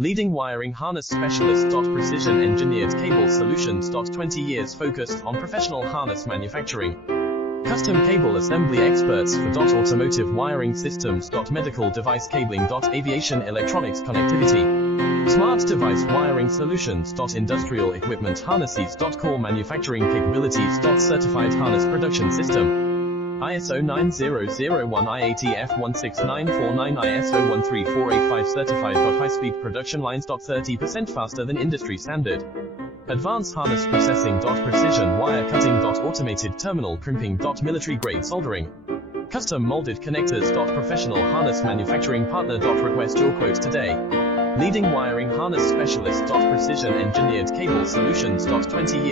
Leading wiring harness specialist. Precision engineered cable solutions. 20 years focused on professional harness manufacturing. Custom cable assembly experts for automotive wiring systems. Medical device cabling. Aviation electronics connectivity. Smart device wiring solutions. Industrial equipment harnesses. Core manufacturing capabilities. Certified harness production system. ISO 9001 IATF 16949 ISO 13485 certified. High-speed production lines. 30% faster than industry standard. Advanced harness processing. Precision wire cutting. Automated terminal crimping. Military grade soldering. Custom molded connectors. Professional harness manufacturing partner. Request your quote today. Leading wiring harness specialist. Precision engineered cable solutions. 20 years